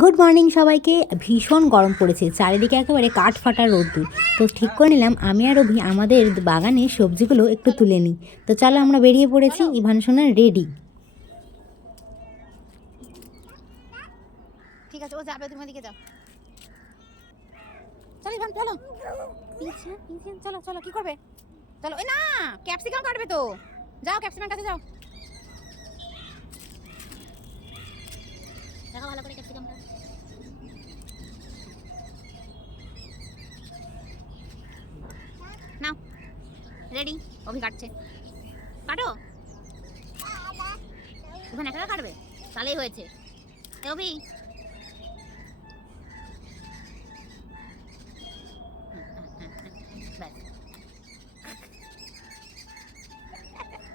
Good morning সবাইকে। ভীষণ গরম পড়েছে, চারিদিকে একেবারে কাঠ ফাটা রোদ্দুর। তো ঠিক করে নিলাম আমি আর অভি আমাদের বাগানে সবজিগুলো একটু তুলে নিই। তো চলো আমরা বেরিয়ে পড়েছি। ইভান সোনা রেডি। ঠিক আছে, ও যাবে, তুমি ওদিকে যাও। চলো ইভান, চলো চলো চলো। কি করবে? চলো। ওই না, ক্যাপসিকাম কাটবে তো। যাও ক্যাপসিকাম কাছে যাও। দেখো ভালো করে ক্যাপসিকামটা। নাও, রেডি। অভি কাটছে, কাটো। ইভান একা কাটবে, তাহলেই হয়েছে। অভি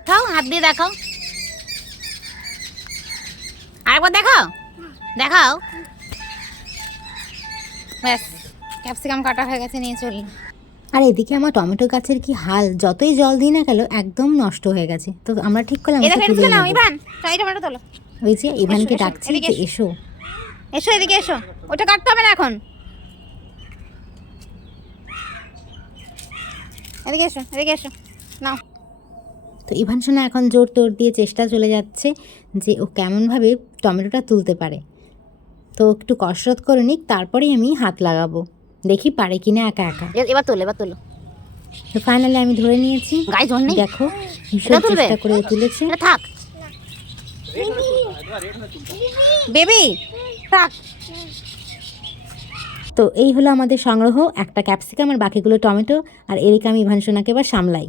খাও, হাত দিয়ে দেখাও, আরেকবার দেখাও, দেখাও। ব্যাস, ক্যাপসিকাম কাটা হয়ে গেছে, নিয়ে চলি। আর এদিকে আমার টমেটো গাছের কি হাল, যতই জল দিই না কেন একদম নষ্ট হয়ে গেছে। তো আমরা ঠিক করলাম এটা তুলে নাও নেব। ইভান, চাই টমেটো তোলো। ওই যে ইভানকে এসো, ডাকছি এদিকে যে এসো। এসো। এসো এদিকে এসো, ওটা কাটতে হবে না এখন। এদিকে এসো, এদিকে এসো, নাও। তো ইভান সোনা এখন জোর তোর দিয়ে চেষ্টা চলে যাচ্ছে যে ও কেমনভাবে টমেটোটা তুলতে পারে। তো একটু কসরত করে নিক, তারপরেই আমি হাত লাগাবো, দেখি পারে কিনা একা একা। এবার তোলো, এবার তোলো। তো ফাইনালি আমি ধরে নিয়েছি। গায়ে জল নেই, দেখো ভীষণ চেষ্টা করে তুলেছে। এটা থাক বেবি, থাক। তো এই হলো আমাদের সংগ্রহ, একটা ক্যাপসিকাম আর বাকিগুলো টমেটো। আর এদিকে আমি ইভান সোনাকে এবার সামলাই।